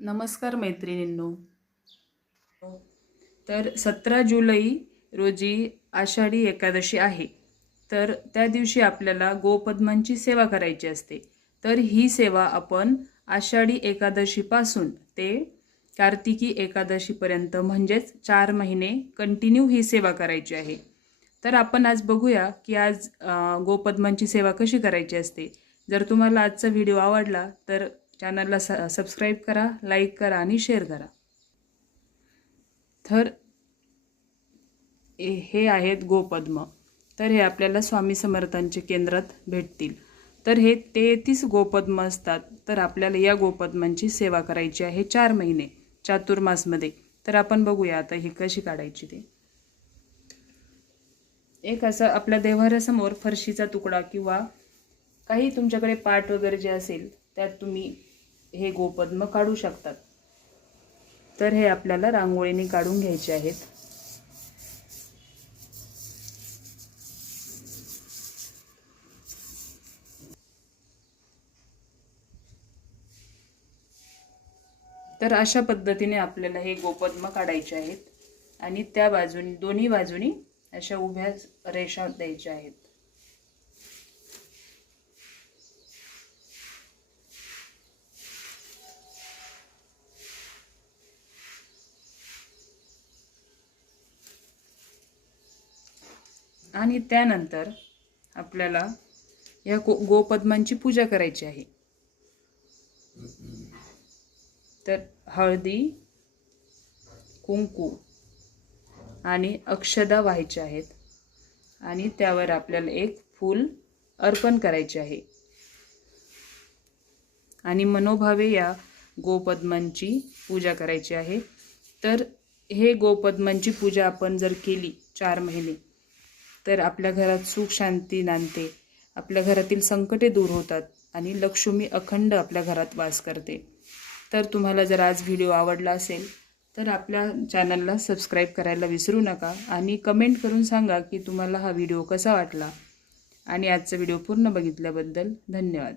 नमस्कार मैत्रिणींनो. तर सतरा जुलै रोजी आषाढी एकादशी आहे. तर त्या दिवशी आपल्याला गोपद्मांची सेवा करायची असते. तर ही सेवा आपण आषाढी एकादशीपासून ते कार्तिकी एकादशीपर्यंत म्हणजेच चार महिने कंटिन्यू ही सेवा करायची आहे. तर आपण आज बघूया की आज गोपद्मांची सेवा कशी करायची असते. जर तुम्हाला आजचा व्हिडिओ आवडला तर चॅनलला स सबस्क्राईब करा लाईक करा आणि शेअर करा. तर हे- हे आहेत गोपद्म. तर हे आपल्याला स्वामी समर्थांच्या केंद्रात भेटतील. तर हे तेहतीस गोपद्म असतात. तर आपल्याला या गोपद्मांची सेवा करायची आहे चार महिने चातुर्मासमध्ये तर आपण बघूया आता ही कशी काढायची ते. एक असं आपल्या देव्हाऱ्यासमोर फरशीचा तुकडा किंवा काही तुमच्याकडे पाट वगैरे जे असेल त्यात तुम्ही हे गोपद्म काढू शकतात. तर हे आपल्याला रांगोळीने काढून घ्यायचे आहेत. तर अशा पद्धतीने आपल्याला हे गोपद्म काढायचे आहेत आणि त्या बाजूनी दोन्ही बाजूनी अशा उभ्या रेषा द्यायच्या आहेत. आणि त्यानंतर आपल्याला या गो गोपद्मांची पूजा करायची आहे. तर हळदी कुंकू आणि अक्षदा व्हायच्या आहेत आणि त्यावर आपल्याला एक फूल अर्पण करायचे आहे. आणि मनोभावे या गोपद्मांची पूजा करायची आहे. तर हे गोपद्मांची पूजा आपण जर केली चार महिने तर आपल्या घरात सुख शांती नांदते. आपल्या घरातील संकटे दूर होतात आणि लक्ष्मी अखंड आपल्या घरात वास करते. तर तुम्हाला जर आज व्हिडिओ आवडला असेल तर आपल्या चॅनलला सबस्क्राईब करायला विसरू नका आणि कमेंट करून सांगा की तुम्हाला हा व्हिडिओ कसा वाटला. आणि आजचा व्हिडिओ पूर्ण बघितल्याबद्दल धन्यवाद.